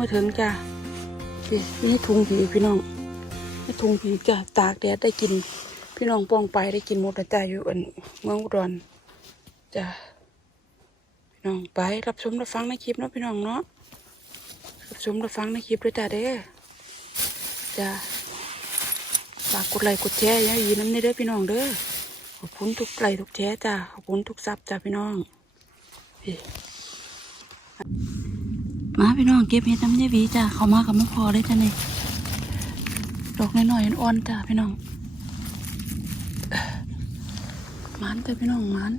หน่อเสมอถึงจ้ะพี่นี่ถุงผีพี่น้องนี่ถุงผีจ้ะตากแดดได้กิน พี่น้องป้องไปได้กินหมดจ้ะอยู่อันเมืองอุดรจ้ะพี่น้องไปรับชมรับฟังในคลิปเนาะพี่น้องเนาะรับชมรับฟังในคลิปด้วยจ้ะเด้อจ้ะฝากกดไลค์กดแชร์อย่าลืมน้ำในเด้อพี่น้องเด้อขอบคุณทุกไลค์ทุกแชร์จ้ะขอบคุณทุกซับจ้ะพี่น้องพี่ มาพี่น้องเก็บเห็ดน้ำเยายหวีจ้ะเขามากับมะพร้าวเลยจ้ะนี่ดอกน้อยๆอ่อนๆจ้ะพี่น้องมันจ้ะพี่น้องมัน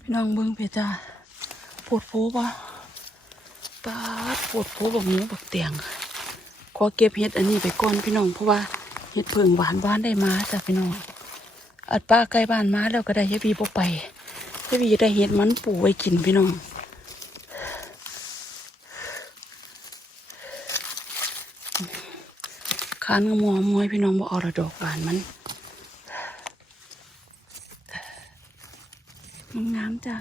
พี่น้องเบิ้งเพจ้ะปวดโผปะปาดปวดโผบักหมูแบักเตียงขอเก็บเห็ดอันนี้ไปก่อนพี่น้องเพราะว่าเห็ดเพิ่งหวานบ้านได้มาจ้ะพี่น้องอัดป้าใกล้บ้านมาแล้วก็ได้ยายบีบ่ไปยายบีได้เห็ดมันปูไว้กินพี่น้อง คานงมอมวยพี่น้องบอกเอาระดอกบานมันมันงามจ้ะ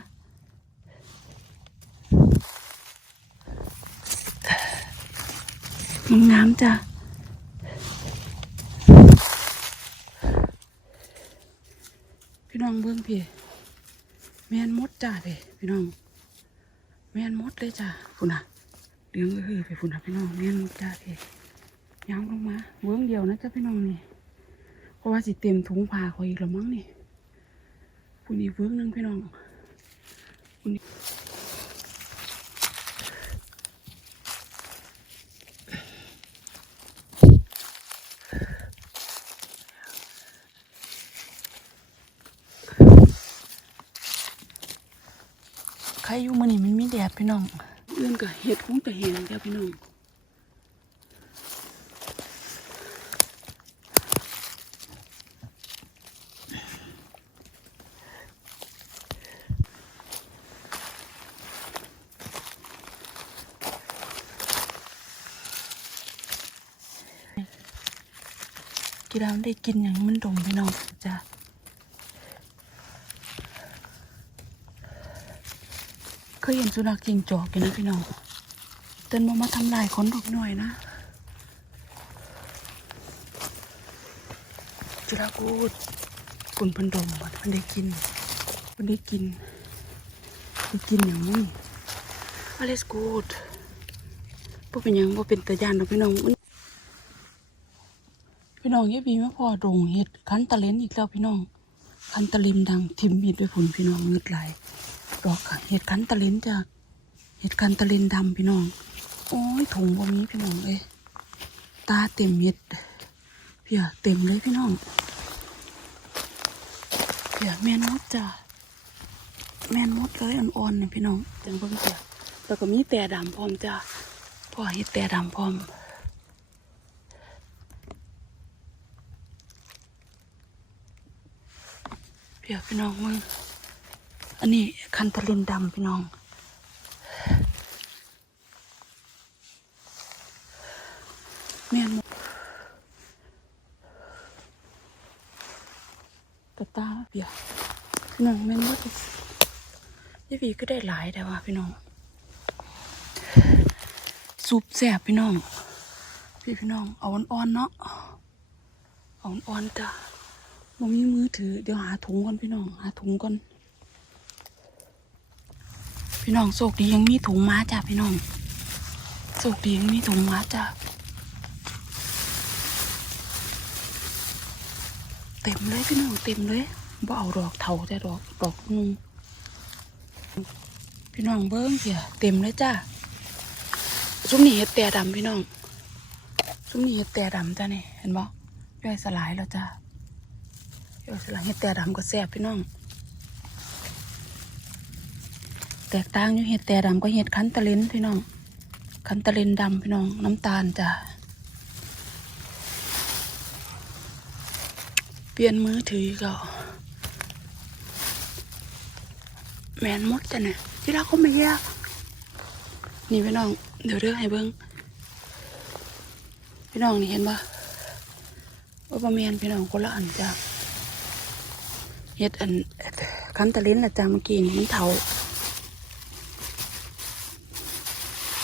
มันงามจ้ะพี่น้องเบื้องพี่แม่นมดจ้าเด้พี่น้องแม่นมดเลยจ้ะพุ่นน่ะเลี้ยงเอ้ยไปพุ่นน่ะพี่น้องแม่นมดจ้าเด้ ยางลงมาเบื้องเดียวนะจ๊ะพี่น้องนี่ เพราะว่าสิเต็มถุงผ้าเขาอีกแล้วมั้งนี่ผู้นี้เบื้องนึงพี่น้องผู้นี้ใครอยู่มือนี่มันมีแดดพี่น้องเอื่อนกับเห็ดคงจะเห็นจ้ะพี่น้อง ได้กินอย่างมันดมพี่น้องจ้ะเคยเห็นสุนัขจิงจอกอยู่นะพี่น้องเต้นมามาทำลายคนดอกหน่อยนะจุฬากูดคุณเพันดมบัดมันได้กินมันได้กินได้กินอย่างนี้อะไรสกูดพวกเป็นยังพวกเป็นตะยานเนาะพี่น้องมัน พี่น้องยี่บีไม่พอดงเห็ดคันตะเลนอีกแล้วพี่น้อง คันตะลิมดังทิมมีดด้วยผุนพี่น้องเงืดไหลดอกค่ะเห็ดคันตะเลนจาเห็ดคันตะเลนดำพี่น้อง โอ้ยถุงบ่มีพี่น้องเอ้ตาเต็มเห็ดเพียเต็มเลยพี่น้องเพียแม่นมดจ้ะแม่นมดเลยอ่อนๆเนี่ยพี่น้องจังเบิ่งจ้ะแล้วก็มีแต่ดำพร้อมจ้ะพ่อเห็ดแต่ดำพร้อม เพี่ยพี่น้องมึงอันนี้คันตะลินดำพี่น้องแม่นมดกระตาเปียพี่น้องแม่นหมดยี่ปีก็ได้หลายแต่ว่าพี่น้องซุปแซ่บพี่น้อง พี่พี่น้อง เอาอ่อนๆเนาะ เอาอ่อนๆจ้ะ บ่มีมือถือ เดี๋ยวหาถุงก่อนพี่น้อง หาถุงก่อน พี่น้องโชคดียังมีถุงม้าจ้ะพี่น้องโชคดียังมีถุงม้าจ้ะเต็มเลยพี่น้องเต็มเลยบ่เอาดอกเถาแต่ดอกดอกนึงพี่น้องเบิ้งเสียเต็มเลยจ้ะซุ้มนี่เห็ดแต่ดำพี่น้องซุ้มนี่เห็ดแต่ดำจ้ะนี่เห็นบ่ย่อยสลายแล้วจ้ เดี๋ยวสลังเห็ดแต่ดำก็แซ่บพี่น้อง แตกต่างอยู่เห็ดแต่ดำก็เห็ดคันตะเลนพี่น้อง คันตะเลนดำพี่น้องน้ำตาลจ้ะเปลี่ยนมือถือก็แมนมดจ้ะเนี่ยที่รักก็ไม่แยกนี่พี่น้อง เดี๋ยวเด้องให้เบิ้งพี่น้องนี่เห็นปะว่าประแมนพี่น้องคนละอันจ้ะ เฮ็ดอันคันตะลิ้นละจ้าเมื่อกี้นี่มันเถา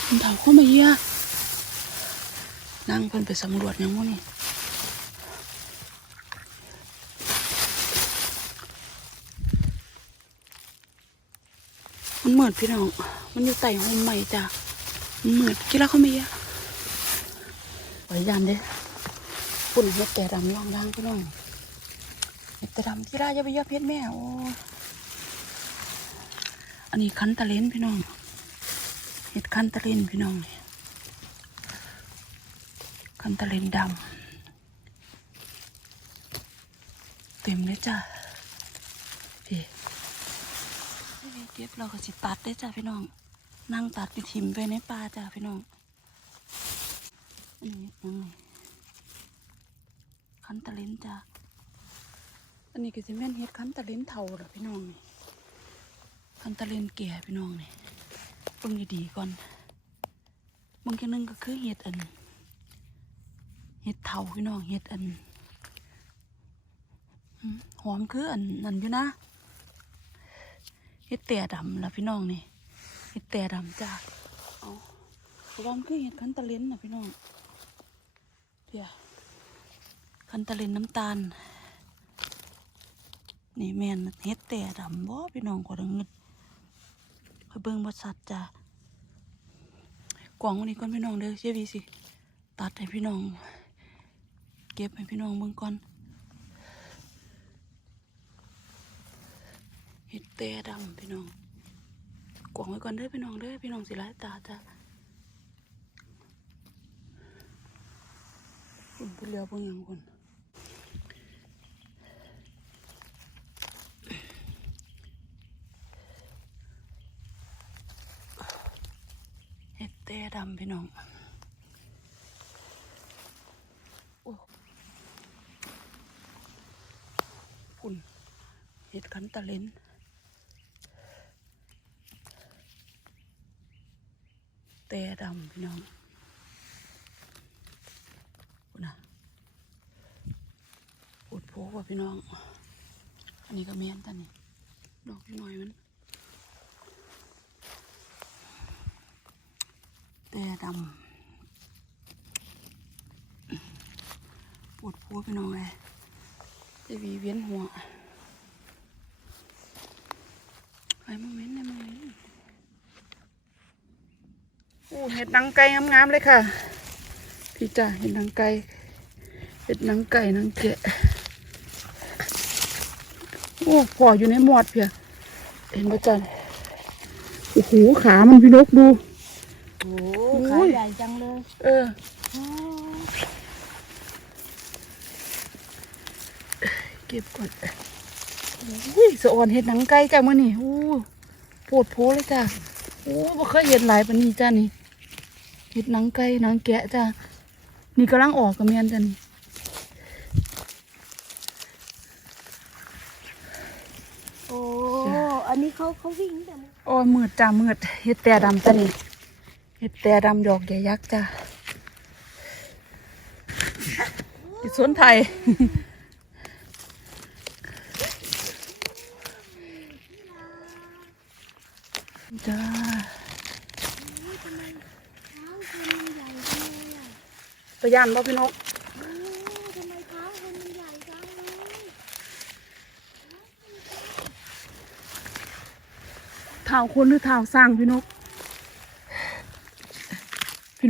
มันเถาเข้ามาเฮียนั่งเพิ่นไปสำรวจหยังวะนี่มันเหมือดพี่น้อง มันอยู่ใต้ห่มใหม่จ้ะมันเหมือดกี่ละเข้ามาเฮียปล่อยยานเด้ปุ่นเฮ็ดแก่ดำล่องล่างพี่น้องเฮ็ด แต่ดำที่ราจะไปเยอะเพชรแม่โอ้อันนี้คันตะเลนพี่น้องเห็ดคันตะเลนพี่น้องเนี่ยคันตะเลนดำเต็มเลยจ้ะพี่เก็บเราก็สิตัดได้จ้ะพี่น้อง นั่งตัดไปทิมไปในป่าจ้ะพี่น้องอันนี้นั่งนี่คันตะเลนจ้ะ อันนี้ก็สิแม่นเห็ดคันตะเลนเท่าเหรอพี่น้องนี่คันตะเลนแก่พี่น้องนี่เบิ่งดีๆก่อนบางอย่างนึงก็คือเห็ดอันเห็ดเถาพี่น้องเห็ดอันหอมคืออันนั่นอยู่นะเห็ดแต่ดำละพี่น้องนี่เห็ดแต่ดำจ้าเอาเพราะว่ามันคือเห็ดคันตะเลนนะพี่น้องเดี๋ยวคันตะเลนน้ำตาล นี่แม่นเห็ดแต่ดำบ่พี่น้องก็ดังเงิดคอยเบิ่งบริษัทจ้ะกล่องวันนี้ก่อนพี่น้องเด้อเชื่อวีสิ ตัดให้พี่น้อง เก็บให้พี่น้องเบิ่งก่อนเห็ดแต่ดำพี่น้องกล่องไว้ก่อนเด้อพี่น้องเด้อพี่น้องสิร้ายตาจ้ะคุณพูดเลี้ยวเบิ่งหยังคนเห็ด แต่ดำพี่น้องโอ้คุณเห็ดขันตะเลนแต่ดำพี่น้องคุณนะปวดโผล่ว่ะพี่น้อง อันนี้ก็เมียนจ้ะนี่ดอกน้อยมัน แต่ ดำปวดหัวไปหน่อยจะวีเวียนหัวไอ้โมเมนต์ไอ้โมเมนต์โอ้เห็ดหนังไก่งามๆเลยค่ะ พี่จ้าเห็ดหนังไก่เห็ดหนังไก่หนังแกะโอ้พออยู่ในหมอดเพียเห็นปะจันโอ้โหขามันพี่นกดู โอ้โอ้ขายใหญ่จังเลย เออเก็บก่อนอุ้ยสะอ่อนเห็ดหนังไก่จ้ามื่อนี่อู้ปวดโพเลยจ้าโอ้บ่เคยเห็ดหลายปานนี้จ้านี่เห็ดหนังไก่หนังแกะจ้านี่กำลังออกกับเมียนจ้านี่โอ้อันนี้เขาเขาวิ่งแต่เมื่อโอ้ยมืดจ้ามืดเห็ดแต่ดำจ้านี่ เห็ดแต่ดำดอกใหญ่ยักษ์จ้าอยู่สวนไทย จ้าตะยานบ่พี่นกเท้าคนหรือเท้าสร้างพี่นก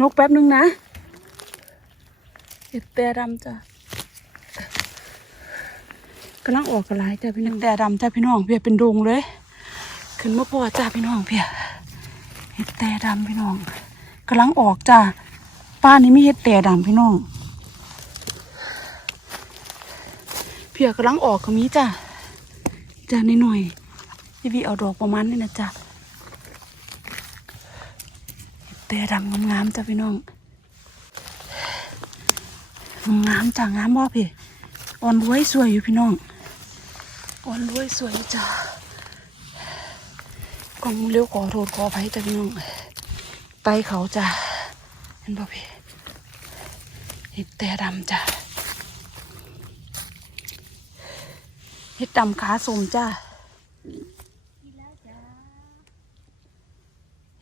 นกแป๊บนึงนะเห็ดแต่ดำจ้ะกำลังออกกระไรจ้ะพี่น้องแต่ดำจ้ะพี่น้องเพียเป็นดงเลย ขึ้นมาพอจ้ะพี่น้องเพียเห็ดแต่ดำพี่น้องกำลังออกจ้ะป้านี้ไมีเห็ดแต่ดำพี่น้องเพียกำลังออกก็มีจ้ะจ้ะนิดหน่อยๆพี่วีเอาดอกประมาณนี้นะจ้ะ แต่ดำงามๆจ้ะพี่น้องงามจ้ะงามบ่พี่อ่อนรวยสวยอยู่พี่น้องอ่อนรวยสวยจ้ะกองเลี้ยวขอโทษขออภัยจ้ะพี่น้องไตเขาจ้ะเห็นบ่พี่เห็ดแต่ดำจ้ะเห็ดดำขาสมจ้ะ กินแล้วจ้า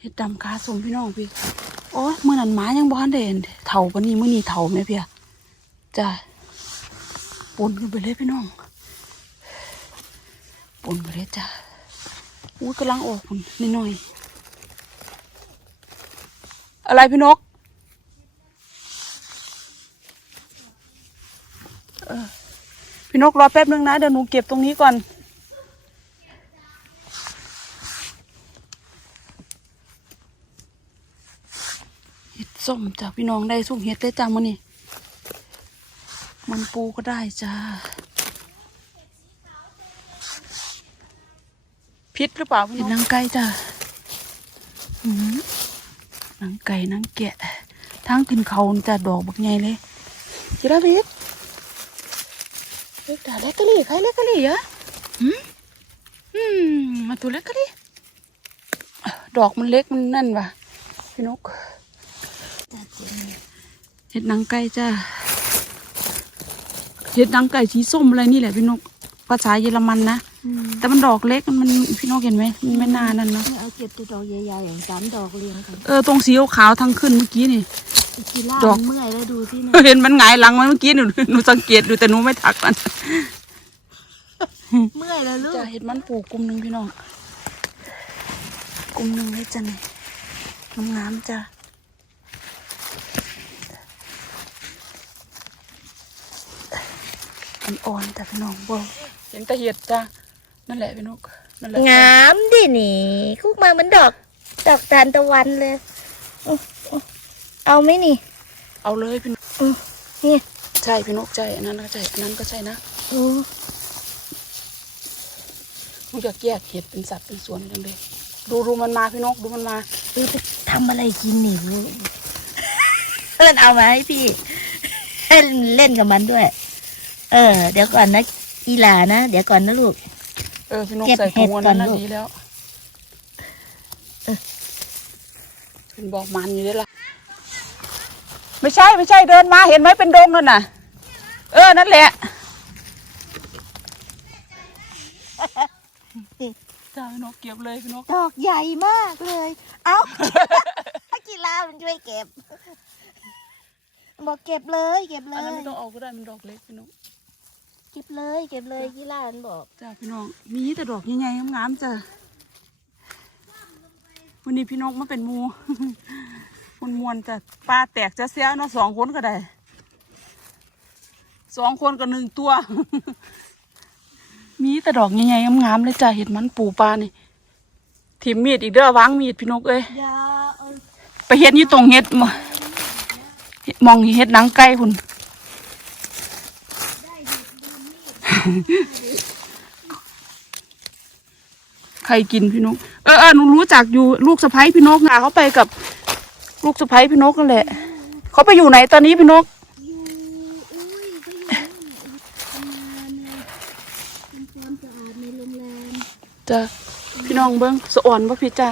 เห็ดดำขาสมพี่น้องพี่โอ้ยมื้อนั้นหมายังบ่ทันได้เห็นเฒ่าปานนี้มื้อนี้เฒ่าแม่เพียจ้าปนกันไปเลยพี่น้องปนไปเลยจ้าอุ้ยกำลังออกพุ่นนิดหน่อย อะไรพี่นกพี่นกรอแป๊บนึงนะเดี๋ยวหนูเก็บตรงนี้ก่อน ส้มจ้ะพี่น้องได้สุ่มเห็ดได้จ้ามื้อนี้มันปูก็ได้จ้าพิษหรือเปล่าพี่น้องหนังไก่จ้าหืมหนังไก่หนังแกะทั้งกินเขาจะดอกบักใหญ่เลยจิราวิทเล็กด่าเล็กกะลี่ใครเล็กกะลี่อะหืมอืมมาตัวเล็กกะลี่ดอกมันเล็กมันนั่นว่ะพี่นก เห็ดหนังไก่จ้าเห็ดหนังไก่สีส้มอะไรนี่แหละพี่นกภาษาเยอรมันนะแต่มันดอกเล็กมันพี่นกเห็นไหมมันไม่นานนั่นเนาะเอาเก็บตัวดอกใหญ่ๆอย่างสามดอกเรียงกันเออตรงสีขาวๆทางขึ้นเมื่อกี้นี่กีล่าดอกมันเมื่อยแล้วดูที่เนี่ยเห็นมันหงายหลังมันเมื่อกี้หนูหนูสังเกตดูแต่หนูไม่ทักมันเมื่อยแล้วลูกจะเห็ดมันปลูกกลุ่มหนึ่งพี่น้องกลุ่มหนึ่งเลยจ้ะนี่งามๆจ้ะ อ่อนๆจ้ะพี่น้องบ่เห็นแต่เห็ดจ้ะนั่นแหละพี่นกนั่นแหละงามดินี่คุกมาเหมือนดอกดอกทานตะวันเลยอื้ออื้อเอาไหมนี่ เอาเลยพี่นกอื้อนี่ใช่พี่นกใช่อันนั้นก็ใช่อันนั้นก็ใช่นะโอ้นกจะแยกเห็ดเป็นสัตว์เป็นส่วนกันเลยดูดูมันมาพี่นกดูมันมาเออไปทำอะไรกินนี่ลูกมันเอามาให้พี่ให้เล่นกับมันด้วย เออ เดี๋ยวก่อนนะอีหลานะเดี๋ยวก่อนนะลูก เออพี่นกเก็บใส่ถุงอันนั้นน่ะเห็ดก่อนลูกดีแล้วเออเป็นบอกมันอยู่ด้วยล่ะ ไม่ใช่ไม่ใช่เดินมาเห็นไหมเป็นดงนั่นน่ะ เออนั่นแหละจ้าพี่นกเก็บเลยพี่นกดอกใหญ่มากเลย เอากีฬามันช่วยเก็บ บอกเก็บเลย เก็บเลอันนั้นย ไม่ต้องเอาก็ได้มันดอกเล็กพี่นกเก็บเลย เก็บเลยกีฬามันบอกจ้าพี่น้อง มีแต่ดอกใหญ่ๆงามๆจ้ะวันนี้พี่นกมาเป็นหมูมันมวนๆจ้ะปลาแตกจะเสียเนาะสองคนก็ได้สองคนกับหนึ่งตัว มีแต่ดอกใหญ่ๆงามๆเลยจ้ะเห็ดมันปูปลานี่ถิ่มมีดอีกเด้อวางมีดพี่นกเอ้ยอย่าเอาไปเฮ็ดอยู่ตรงเฮ็ดมมองเฮ็ดหนังไก่พุ่น ใครกินพี่นก เออเออหนูรู้จักอยู่ลูกสะพ้ยพี่นกนะเขาไปกับ ลูกสะพ้ยพี่นกนั่นแหละเขาไปอยู่ไหนตอนนี้พี่นกอยู่อุ้ยก็อยู่ทำงานเลยทำความสะอาดในโรงแรมจ้ะพี่น้องเบิ้งสะอ่อนบ่พี่จ้ะ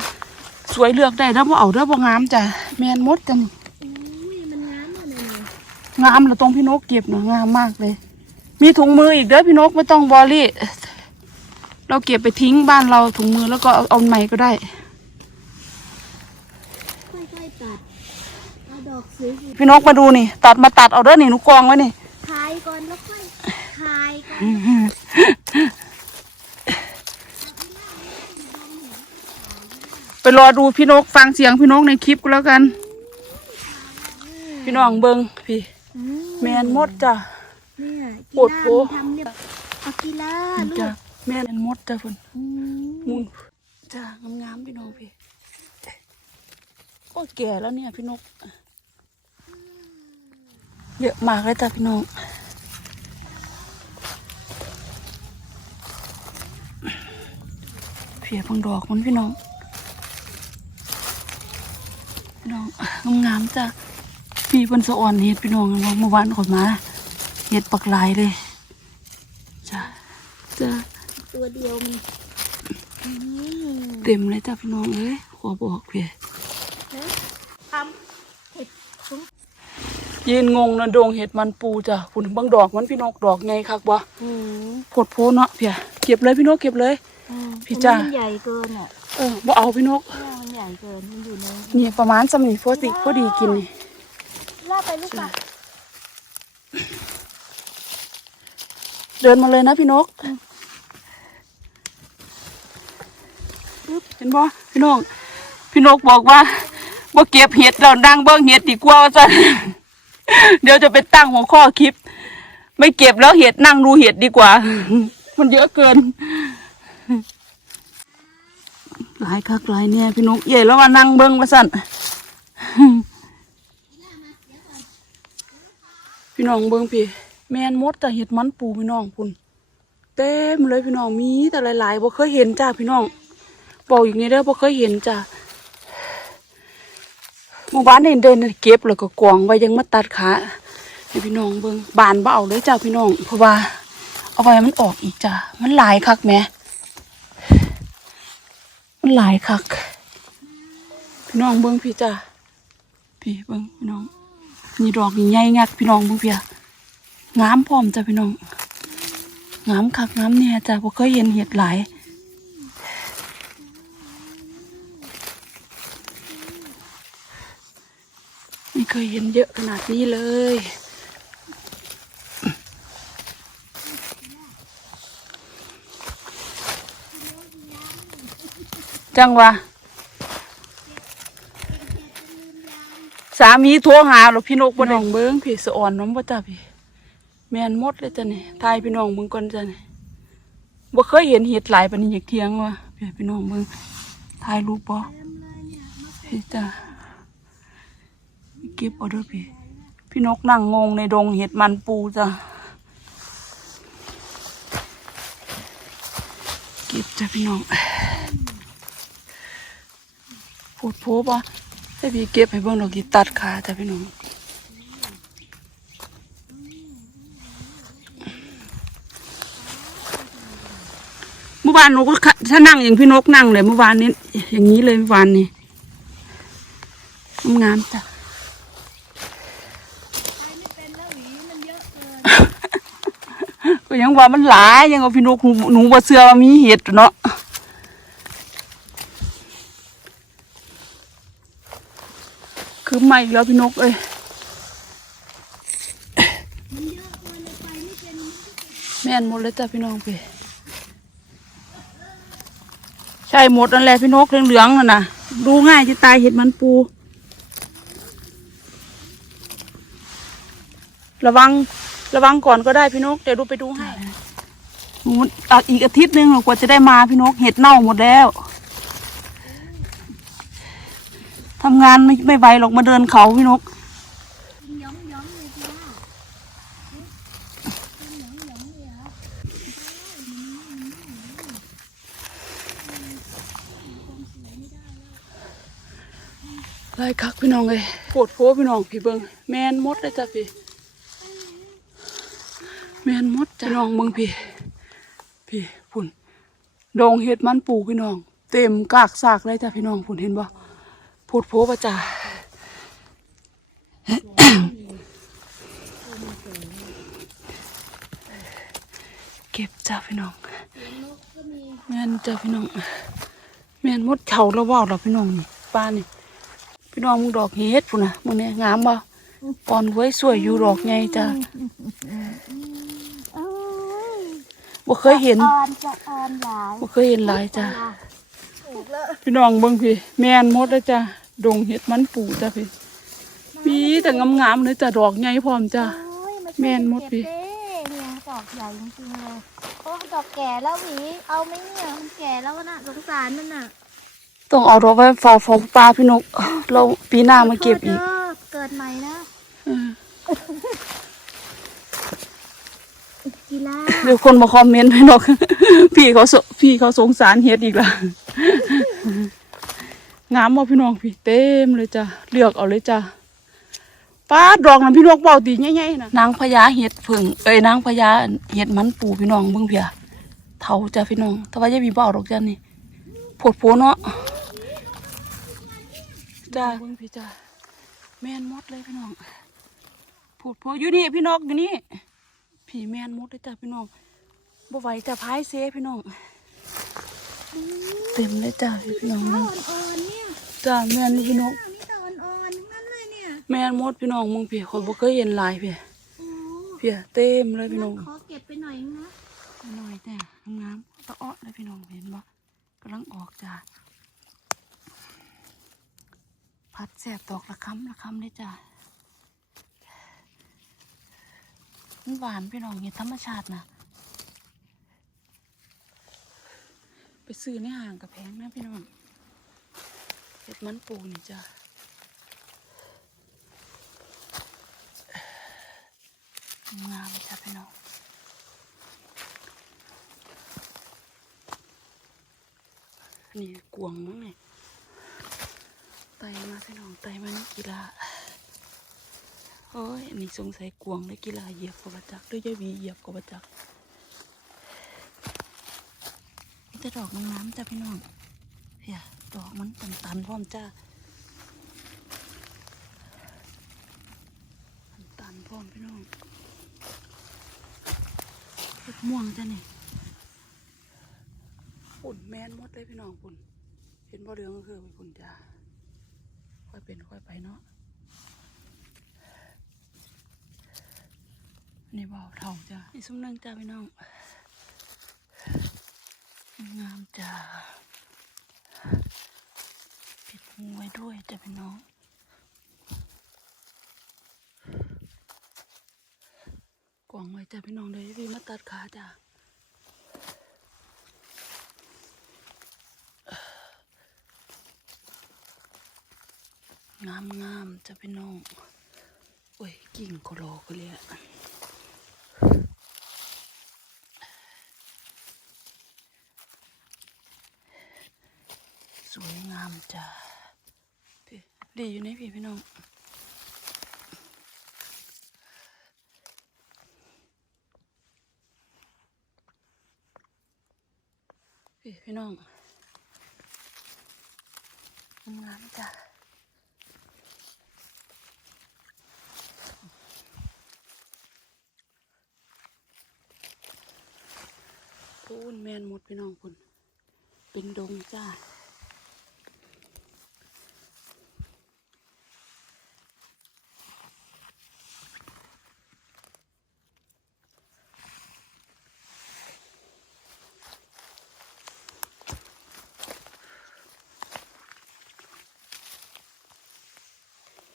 สวยเลือกได้แล้วบ่เอาเด้อบ่งามจ้ะแมนมดจ้ะนี่อุ้ยมันงามอะเนี่ยงามแล้วตรงพี่นกเก็บเนาะงามมากเลย มีถุงมืออีกเด้อพี่นกไม่ต้องบอรี่ เราเก็บไปทิ้งบ้านเราถุงมือแล้วก็เอาเอาใหม่ก็ได้ ค่อยๆตัดเอาดอกสวยพี่นกมาดูนี่ ตัดมาตัดเอาเด้อนี่หนูกองไว้นี่ๆถ่ายก่อนแล้วค่อยถ่ายก่อนไปรอดูพี่นกฟังเสียงพี่นกในคลิปก็แล้วกัน พี่น้องเบิงพี่อืมแมนหมดจ้ะเนี่ย ปวดกีโผฬามันทำเนี่ยเอากีฬาลูจ้ะกแมนหมดจ้ะพุ่นอืมมุนจ้างามๆพี่น้องพี่โอ้แก่แล้วเนี่ยพี่นก เยอะมากเลยจ้ะพี่น้องเพียพังดอกมันพี่น้องพี่น้องงามๆจ้ะพี่เพิ่นสะอ่อนเห็ดพี่น้องเมื่อวานขนมา เห็ดปักหลายเลยจ้ะจ้ะตัวเดียวมันอืมเต็มเลยจ้ะพี่น้องเอ้ยขอบอกเพียทำเห็ดซุ้มยืนงงนะโดงเห็ดมันปูจ้ะฝุ่นบางดอกมันพี่นกดอกไงคักบ่อืมโพดโพเนาะเพียเก็บเลยพี่นกเก็บเลยอืมพี่จ้าอันนี้มันใหญ่เกินอะเออบ่เอาพี่นกเนี่ยมันใหญ่เกินมันอยู่ในนี่ประมาณสำนีพอสิพอดีกินนี่ล่าไปลูกปะ ดินมาเลยนะพี่นกเห็นบ่พี่น้อง พี่นกบอกว่าบ่เก็บเห็ดเรานั่งเบิ่งเห็ดดีกว่าว่าจะเดี๋ยวจะไปตั้งหัวข้อคลิป ไม่เก็บแล้วเห็ดนั่งดูเห็ดดีกว่า มันเยอะเกินหลายคักหลายเนี่ย พี่นกใหญ่แล้วว่านั่งเบิ่งมาสั่นพี่น้องเบิ่งพี่ แมนมดแต่เห็ดมันปูพี่น้องพุ่นเต็มเลยพี่น้องมีแต่หลายๆบ่เคยเห็นจ้าพี่น้องบอกอีกนี่เด้อบ่เคยเห็นจ้าเมื่อวานเห็นเดินเก็บแล้วก็กวางไว้ยังมาตัดขาให้พี่น้องเบิ่งบานบ่เอาเลยจ้าพี่น้องเพราะว่า เอาไว้มันออกอีกจ้ามันหลายคักแหมมันหลายคัก พี่น้องเบิ่งพี่จ้าพี่เบิ่งพี่น้องนี่ดอกนี่ใหญ่งักพี่น้องเบิ่งพี่อะ งามพร้อมจ้ะพี่น้องงามคักงามเนี่ยจ้ะบ่เคยเห็นเห็ดหลายไม่เคยเห็นเยอะขนาดนี้เลยจังวะสามีโทรหาหรอพี่นกบ่น้องเบิ้งพี่สะอ่อนน้องบ่จ้าพี่ แมนมดเลยจ้ะนี่ทายพี่น้องเบิ่งก่อนจ้ะนี่บ่เคยเห็นเห็ดหลายปานนี้อยากเทียงว่ะพี่พี่น้องเบิ่งถ่ายรูปบ่พี่จ้ะเก็บเอาเด้อพี่พี่นกนั่งงงในดงเห็ดมันปูจ้ะเก็บจ้ะพี่น้องพูดโพบ่ให้พี่เก็บให้เบิ่งดอกกีตัดขาจ้ะพี่น้อง เมื่อ วานหนูก็ขะถ้านั่งอย่างพี่นกนั่งเลยเมื่อวานนี้ อย่างนี้เลยเมื่อวานนี้งามจ้ะก็ยังว่ามันหลายยังว่าพี่นกหนูว่าเสือว่ามีเห็ดเนาะคือไม่แล้วพี่นกเอ้ยแม่นหมดเลยจ้ะพี่น้องพี่ ใช่หมดนั่นแหละพี่นกเหลืองๆนั่นน่ะ ดูง่ายที่ตายเห็ดมันปู ระวังระวังก่อนก็ได้พี่นกเดี๋ยวดูไปดูให้หนูเอาอีกอาทิตย์นึงกว่าจะได้มาพี่นกเห็ดเน่าหมดแล้วทำงานไม่ไม่ไหวหรอกมาเดินเขาพี่นก พี่น้องเลยปวดโพพี่น้องพี่เบิงแมนมดเลยจ้ะพี่แมนมดจ้ะพี่น้องเบิงพี่ พี่พุ่นดองเห็ดมันปูพี่น้อง เต็มกากซากเลยจ้ะพี่น้องพุ่นเห็นบ่ปวดโพปะจ้ะเก็บจ้ะพี่น้องแมนจ้ะพี่น้องแมนมดเข่าแล้วว่าวเราพี่น้องนี่ป้านี่ พี่น้องมึงดอกเฮ็ดพุ่นนะมึงเนี่ยงามบ่อ่อนไว้สวยอยู่ดอกไงจ้ะเอ้ยบ่เคยเห็นอ่อนจะอ่อนหลายบ่เคยเห็นหลายจ้ะถูกแล้วพี่น้องเบิ่งพี่ แม่นหมดแล้วจ้ะดงเห็ดมันปูจ้ะพี่มีแต่งามๆเลยจ้ะดอกใหญ่พร้อมจ้ะโอ้ยาช่วยแม่นมดเก็บพี่เด้เนี่ยดอกใหญ่จริงๆเลยโอ้ดอกแก่แล้วหวีเอาไหมเนี่ยมันแก่แล้วน่ะสงสารมันน่ะ ต้องเอาดอกไว้ฝากฝากปลาพี่นกเราปีหน้ามาเก็บอีกขโทษด้เกิดใหม่นะเออกีฬาเดี๋ยวคนมาคอมเมนต์พี่นกพี่เขาสพี่เขาสงสารเฮ็ดอีกละงามบ่พี่น้องพี่เต็มเลยจ้ะเลือกเอาเลยจ้ะป้าดดอกนั้นพี่นกเบาตีใหญ่ๆนะนางพญาเห็ดผึ่งเอ้ยนางพญาเห็ดมันปูพี่น้องเบิ่งเพียเท่าจ้ะพี่น้องแต่ว่าจะมีเบาดอกจ้ะนี่โพดโพเนาะ จ้าเบิ่งพี่จ้าแม่นหมดเลยพี่น้องโพดโพอยู่นี่พี่นกอยู่นี่พี่แม่นหมดเลยจ้ะพี่น้องบ่ไหวจะพายเซพี่น้องเต็มเลยจ้าพี่น้องอ่มึงอนๆเนี่ยจ้าแม่นนี่พี่นกข้าวนี่แต่อ่อนๆทั้งนั้นเลยเนี่ยแม่นหมดพี่น้องมึงพี่คนบ่เคยเห็นหลายพี่โอ้พี่เต็มเลยพี่น้องขอเก็บไปหน่อยนะหน่อยแต่งามๆตะอ้อเลยพี่น้องเห็นบ่กำลังออกจ้า พัดแสบตอกละคำละคำเลยจ้ามันหวานพี่น้องเห็นธรรมชาตินะไปซื้อในห้างกับแพงนะพี่น้องเห็ดมันปูนี่จ้างามจ้ะพี่น้องนี่กวงมั้งเนี่ย ไตมาพี่น้องไตมานี่กีฬาโอ้ยอันนี้สงสัยกวงเลยกีฬาเหยียบกบจักด้วยยาวีเหยียบกบจักนี่จะดอกน้ำจ้ะพี่น้องเฮียดอกมันตันๆพร้อมจ้าตันๆพร้อมพี่น้องม่วงจ้ะนี่ปุ่นแมนหมดเลยพี่น้องปุ่นเห็นบ่เรืองก็คือไปปุ่นจ้า อยเป็นค่อยไปเนาะนี่บ่าวเท่าจ้านี่ซุ้มนึงจ้าพี่น้อง งามจ้าปิดหูไว้ด้วยจ้าพี่น้องกวางไว้จ้าพี่น้องเลยพี่มาตัดขาจ้า งามงามๆจ้าพี่น้องโอ้ยกิ่งโคโลก็เลยอะสวยงามจ้าดีอยู่ในพี่พี่น้องพี่พี่น้องงามจ้ะ พูนแมนหมดพี่น้องคุณเป็นดงจ้า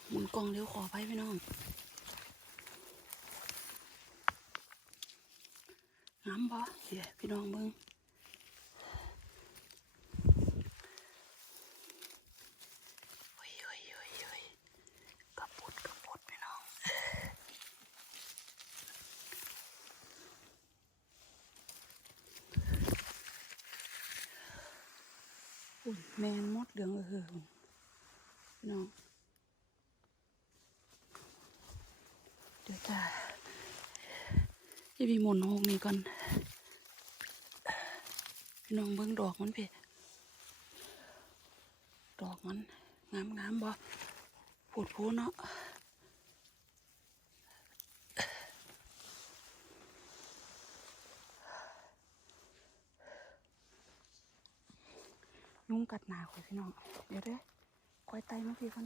หมุนกล้องเร็วขอไปพี่น้องงาม บ่เดี๋ยวพี่น้องเบิ่งโอ้ยโอ้ยโอ้ยโอ้ยกระปุดกระปุดพี่น้องอุ่นแมนหมดเหลืองเออเออพี่น้องเดี๋ยวจะจะมีหมุนหกนี่ก่อน พี่น้องเบิ่งดอกมันเพดอกมันงามงามบ่พูดพูเนาะยุงกัดหนาข่อยพี่น้อง เดี๋ยวเด้อคอยไตมาพี่ก่อน